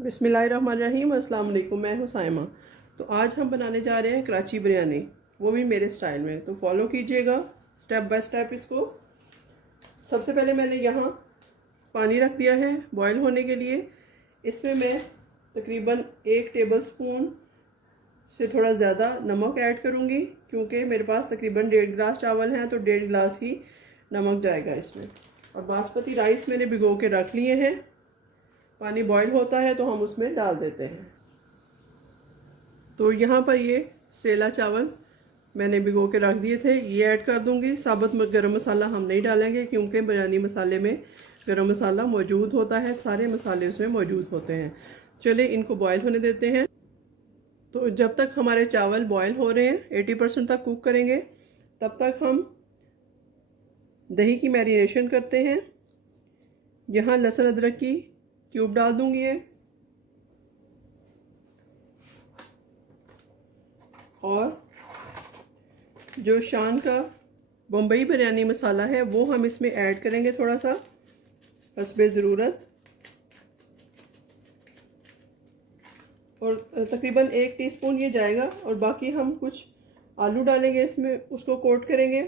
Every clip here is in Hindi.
बिस्मिल्लाहिर्रहमानिर्रहीम, अस्सलाम वालेकुम। मैं हूँ साइमा। तो आज हम बनाने जा रहे हैं कराची बिरयानी, वो भी मेरे स्टाइल में। तो फॉलो कीजिएगा स्टेप बाय स्टेप इसको। सबसे पहले मैंने यहाँ पानी रख दिया है बॉयल होने के लिए। इसमें मैं तकरीबन 1 टेबलस्पून से थोड़ा ज़्यादा नमक ऐड करूँगी, क्योंकि मेरे पास तकरीबन 1.5 गिलास चावल हैं, तो 1.5 गिलास ही नमक जाएगा इसमें। और बासमती राइस मैंने भिगो के रख लिए हैं। पानी बॉईल होता है तो हम उसमें डाल देते हैं। तो यहाँ पर ये सेला चावल मैंने भिगो के रख दिए थे, ये ऐड कर दूँगी। साबुत गरम मसाला हम नहीं डालेंगे, क्योंकि बिरयानी मसाले में गरम मसाला मौजूद होता है, सारे मसाले उसमें मौजूद होते हैं। चलिए इनको बॉईल होने देते हैं। तो जब तक हमारे चावल बॉईल हो रहे हैं, 80% तक कुक करेंगे, तब तक हम दही की मैरिनेशन करते हैं। यहाँ लहसुन अदरक की क्यूब डाल दूँगी ये, और जो शान का बम्बई बिरयानी मसाला है वो हम इसमें ऐड करेंगे थोड़ा सा हस्बे ज़रूरत। और तकरीबन 1 टीस्पून ये जाएगा, और बाकी हम कुछ आलू डालेंगे इसमें, उसको कोट करेंगे।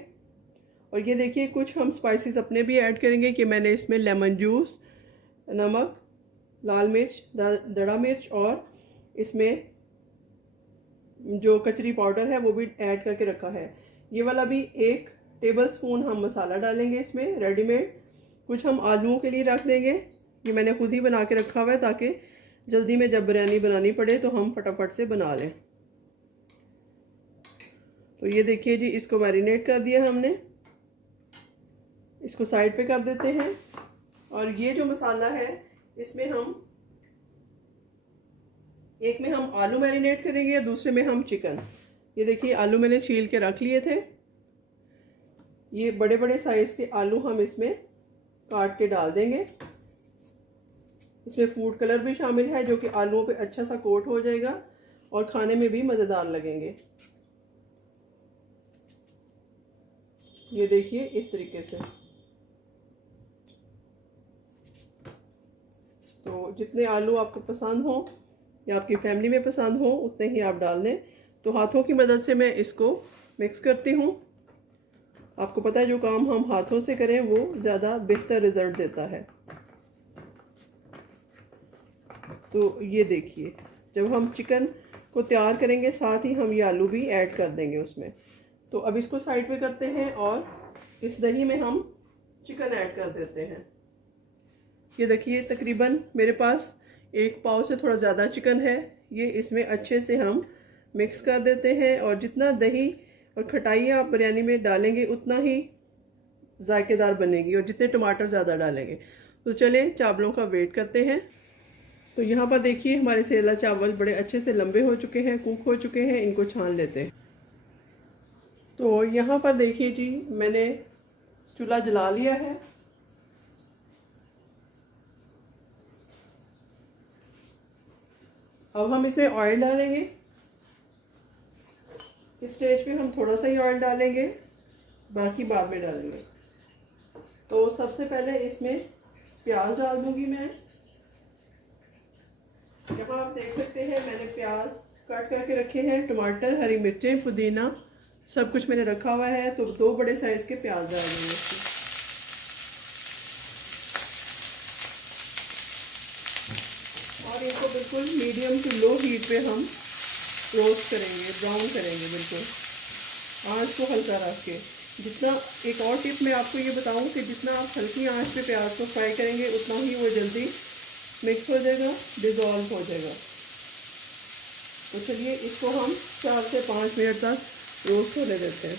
और ये देखिए कुछ हम स्पाइसेस अपने भी ऐड करेंगे कि मैंने इसमें लेमन जूस, नमक, लाल मिर्च, दड़ा मिर्च, और इसमें जो कचरी पाउडर है वो भी ऐड करके रखा है। ये वाला भी 1 टेबलस्पून हम मसाला डालेंगे इसमें रेडीमेड। कुछ हम आलूओं के लिए रख देंगे, ये मैंने खुद ही बना के रखा हुआ है, ताकि जल्दी में जब बिरयानी बनानी पड़े तो हम फटाफट से बना लें। तो ये देखिए जी, इसको मैरिनेट कर दिया हमने, इसको साइड पे कर देते हैं। और ये जो मसाला है इसमें हम एक में हम आलू मैरिनेट करेंगे, दूसरे में हम चिकन। ये देखिए आलू मैंने छील के रख लिए थे। ये बड़े बड़े साइज़ के आलू हम इसमें काट के डाल देंगे। इसमें फूड कलर भी शामिल है, जो कि आलूओं पे अच्छा सा कोट हो जाएगा और खाने में भी मज़ेदार लगेंगे। ये देखिए इस तरीके से। तो जितने आलू आपको पसंद हो या आपकी फैमिली में पसंद हो, उतने ही आप डाल दें। तो हाथों की मदद से मैं इसको मिक्स करती हूँ। आपको पता है जो काम हम हाथों से करें वो ज़्यादा बेहतर रिज़ल्ट देता है। तो ये देखिए, जब हम चिकन को तैयार करेंगे, साथ ही हम ये आलू भी ऐड कर देंगे उसमें। तो अब इसको साइड पे करते हैं और इस दही में हम चिकन ऐड कर देते हैं। ये देखिए तकरीबन मेरे पास 1 पाव से थोड़ा ज़्यादा चिकन है। ये इसमें अच्छे से हम मिक्स कर देते हैं, और जितना दही और खटाई आप बिरयानी में डालेंगे उतना ही जायकेदार बनेगी, और जितने टमाटर ज़्यादा डालेंगे। तो चलें चावलों का वेट करते हैं। तो यहाँ पर देखिए हमारे सेला चावल बड़े अच्छे से लंबे हो चुके हैं, कुक हो चुके हैं। इनको छान लेते हैं। तो यहाँ पर देखिए जी, मैंने चूल्हा जला लिया है। अब हम इसमें ऑयल डालेंगे। इस स्टेज पे हम थोड़ा सा ही ऑयल डालेंगे, बाकी बाद में डालेंगे। तो सबसे पहले इसमें प्याज डाल दूंगी मैं। यहाँ आप देख सकते हैं मैंने प्याज कट करके रखे हैं, टमाटर, हरी मिर्चें, पुदीना, सब कुछ मैंने रखा हुआ है। तो 2 बड़े साइज के प्याज डाल देंगे इसमें। और इनको बिल्कुल मीडियम टू लो हीट पे हम रोस्ट करेंगे, ब्राउन करेंगे बिल्कुल, आंच को हल्का रख के। जितना, एक और टिप मैं आपको ये बताऊं कि जितना आप हल्की आंच पे प्याज को फ्राई करेंगे, उतना ही वो जल्दी मिक्स हो जाएगा, डिज़ोल्व हो जाएगा। तो चलिए इसको हम 4 से 5 मिनट तक रोस्ट होने देते हैं।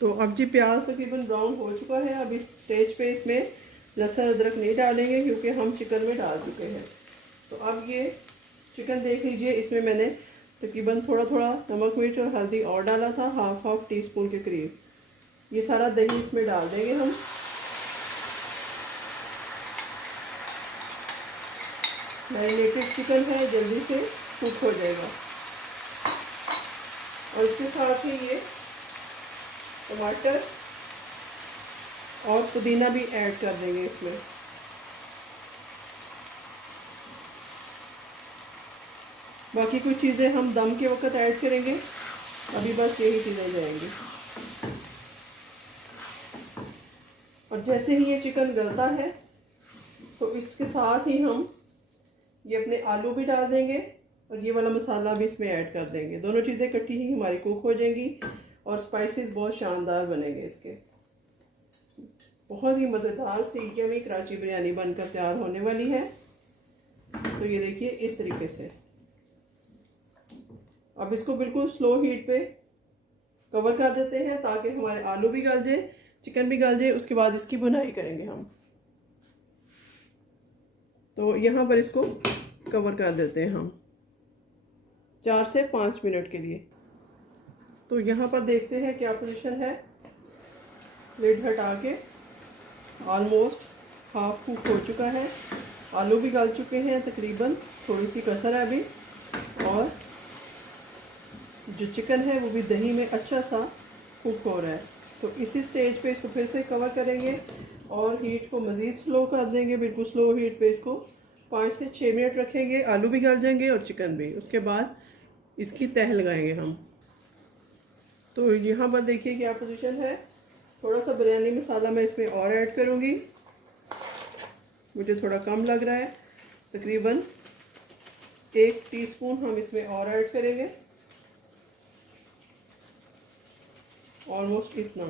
तो अब जी प्याज तकरीबन ब्राउन हो चुका है। अब इस स्टेज पे इसमें लहसुन अदरक नहीं डालेंगे, क्योंकि हम चिकन में डाल चुके हैं। तो अब ये चिकन देख लीजिए, इसमें मैंने तकरीबन थोड़ा थोड़ा नमक, मिर्च और हल्दी और डाला था, हाफ टीस्पून के करीब। ये सारा दही इसमें डाल देंगे हम। मैरिनेटेड चिकन है, जल्दी से कुक हो जाएगा। और इसके साथ ही ये टमाटर और पुदीना भी ऐड कर देंगे इसमें। बाकी कुछ चीज़ें हम दम के वक्त ऐड करेंगे, अभी बस यही चीज़ें जाएंगी। और जैसे ही ये चिकन गलता है तो इसके साथ ही हम ये अपने आलू भी डाल देंगे और ये वाला मसाला भी इसमें ऐड कर देंगे। दोनों चीज़ें इकट्ठी ही हमारी कुक हो जाएंगी और स्पाइसेस बहुत शानदार बनेंगे इसके। बहुत ही मज़ेदार सी यमी कराची बिरयानी बनकर तैयार होने वाली है। तो ये देखिए इस तरीके से। अब इसको बिल्कुल स्लो हीट पे कवर कर देते हैं ताकि हमारे आलू भी गल जाए, चिकन भी गल जाए। उसके बाद इसकी बुनाई करेंगे हम। तो यहाँ पर इसको कवर कर देते हैं हम 4 से 5 मिनट के लिए। तो यहाँ पर देखते हैं क्या पोजीशन है। लिड हटा के ऑलमोस्ट हाफ कुक हो चुका है, आलू भी गल चुके हैं तकरीबन, थोड़ी सी कसर है अभी। और जो चिकन है वो भी दही में अच्छा सा कुक हो रहा है। तो इसी स्टेज पे इसको फिर से कवर करेंगे और हीट को मज़ीद स्लो कर देंगे। बिल्कुल स्लो हीट पे इसको 5 से 6 मिनट रखेंगे। आलू भी गल जाएंगे और चिकन भी। उसके बाद इसकी तह लगाएंगे हम। तो यहाँ पर देखिए क्या पोजीशन है। थोड़ा सा बिरयानी मसाला मैं इसमें और ऐड करूँगी, मुझे थोड़ा कम लग रहा है। तकरीबन 1 टीस्पून हम इसमें और ऐड करेंगे, ऑलमोस्ट इतना।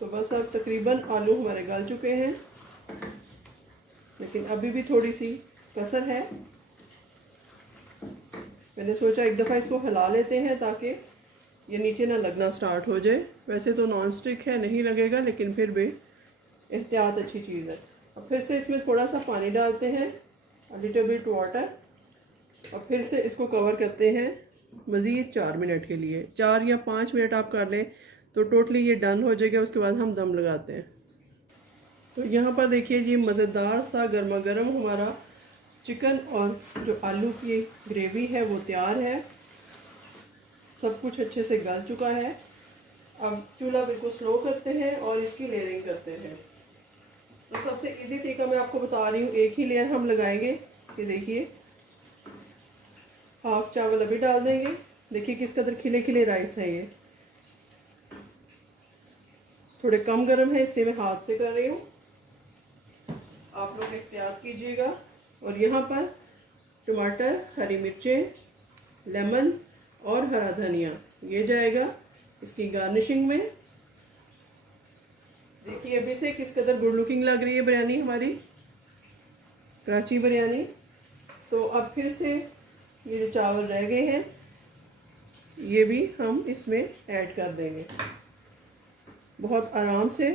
तो बस अब तकरीबन आलू हमारे गल चुके हैं, लेकिन अभी भी थोड़ी सी कसर है। मैंने सोचा एक दफ़ा इसको हिला लेते हैं ताकि ये नीचे ना लगना स्टार्ट हो जाए। वैसे तो नॉन स्टिक है, नहीं लगेगा, लेकिन फिर भी एहतियात अच्छी चीज़ है। अब फिर से इसमें थोड़ा सा पानी डालते हैं, लिटिल बिट वाटर, और फिर से इसको कवर करते हैं मज़ीद 4 मिनट के लिए। 4 या 5 मिनट आप कर लें तो टोटली ये डन हो जाएगा। उसके बाद हम दम लगाते हैं। तो यहाँ पर देखिए जी, मज़ेदार सा गर्मा गर्म हमारा चिकन और जो आलू की ग्रेवी है वो तैयार है। सब कुछ अच्छे से गल चुका है। अब चूल्हा बिल्कुल स्लो करते हैं और इसकी लेयरिंग करते हैं। तो सबसे इजी तरीका मैं आपको बता रही हूँ। एक ही लेयर हम लगाएंगे। ये देखिए, हाफ चावल अभी डाल देंगे। देखिए किस कदर खिले खिले राइस है। ये थोड़े कम गर्म है इसलिए मैं हाथ से कर रही हूँ, आप लोग एहतियात कीजिएगा। और यहाँ पर टमाटर, हरी मिर्चें, लेमन और हरा धनिया ये जाएगा इसकी गार्निशिंग में। देखिए अभी से किस कदर गुड लुकिंग लग रही है बिरयानी हमारी, कराची बिरयानी। तो अब फिर से ये जो चावल रह गए हैं ये भी हम इसमें ऐड कर देंगे बहुत आराम से।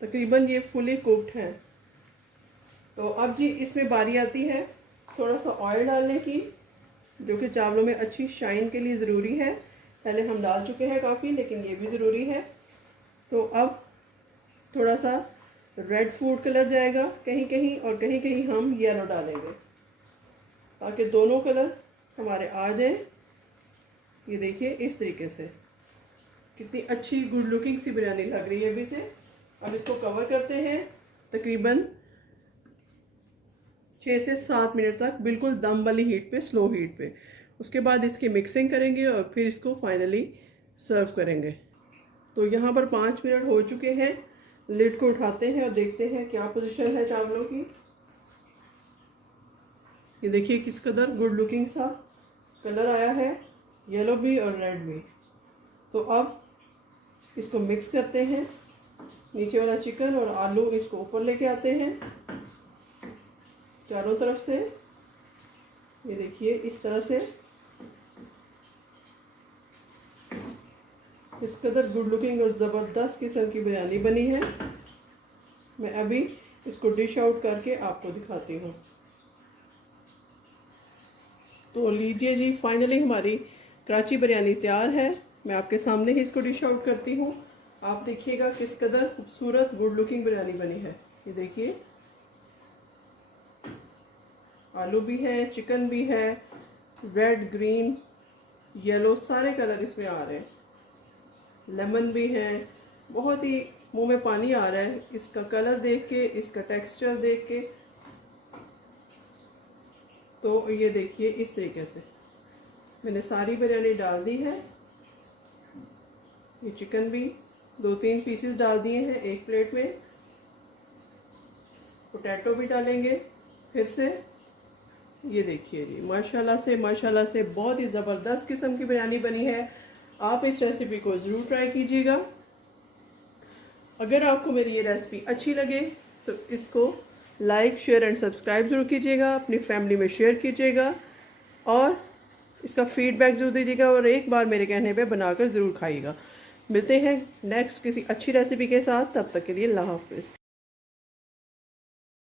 तकरीबन ये फुली कुक्ड हैं। तो अब जी इसमें बारी आती है थोड़ा सा ऑयल डालने की, जो कि चावलों में अच्छी शाइन के लिए ज़रूरी है। पहले हम डाल चुके हैं काफ़ी, लेकिन ये भी ज़रूरी है। तो अब थोड़ा सा रेड फूड कलर जाएगा कहीं कहीं, और कहीं कहीं हम येलो डालेंगे ताकि दोनों कलर हमारे आ जाए। ये देखिए इस तरीके से कितनी अच्छी गुड लुकिंग सी बिरयानी लग रही है अभी से। अब इसको कवर करते हैं तकरीबन 6 से 7 मिनट तक, बिल्कुल दम वाली हीट पे, स्लो हीट पे। उसके बाद इसकी मिक्सिंग करेंगे और फिर इसको फाइनली सर्व करेंगे। तो यहाँ पर 5 मिनट हो चुके हैं। लिड को उठाते हैं और देखते हैं क्या पोजीशन है चावलों की। ये देखिए किस कदर गुड लुकिंग सा कलर आया है, येलो भी और रेड भी। तो अब इसको मिक्स करते हैं। नीचे वाला चिकन और आलू इसको ऊपर लेके आते हैं चारों तरफ से। ये देखिए इस तरह से इस कदर गुड लुकिंग और ज़बरदस्त किस्म की बिरयानी बनी है। मैं अभी इसको डिश आउट करके आपको दिखाती हूँ। तो लीजिए जी, फाइनली हमारी कराची बिरयानी तैयार है। मैं आपके सामने ही इसको डिश आउट करती हूँ। आप देखिएगा किस कदर खूबसूरत गुड लुकिंग बिरयानी बनी है। ये देखिए आलू भी है, चिकन भी है, रेड, ग्रीन, येलो सारे कलर इसमें आ रहे हैं। लेमन भी है। बहुत ही मुंह में पानी आ रहा है इसका कलर देख के, इसका टेक्सचर देख के। तो ये देखिए इस तरीके से मैंने सारी बिरयानी डाल दी है। ये चिकन भी 2-3 पीसेस डाल दिए हैं एक प्लेट में। पोटैटो भी डालेंगे फिर से। ये देखिए जी, माशाल्लाह से बहुत ही ज़बरदस्त किस्म की बिरयानी बनी है। आप इस रेसिपी को ज़रूर ट्राई कीजिएगा। अगर आपको मेरी ये रेसिपी अच्छी लगे तो इसको लाइक शेयर एंड सब्सक्राइब ज़रूर कीजिएगा, अपनी फैमिली में शेयर कीजिएगा और इसका फीडबैक ज़रूर दीजिएगा और एक बार मेरे कहने पे बनाकर ज़रूर खाइएगा। मिलते हैं नेक्स्ट किसी अच्छी रेसिपी के साथ, तब तक के लिए अल्लाह हाफ़िज़।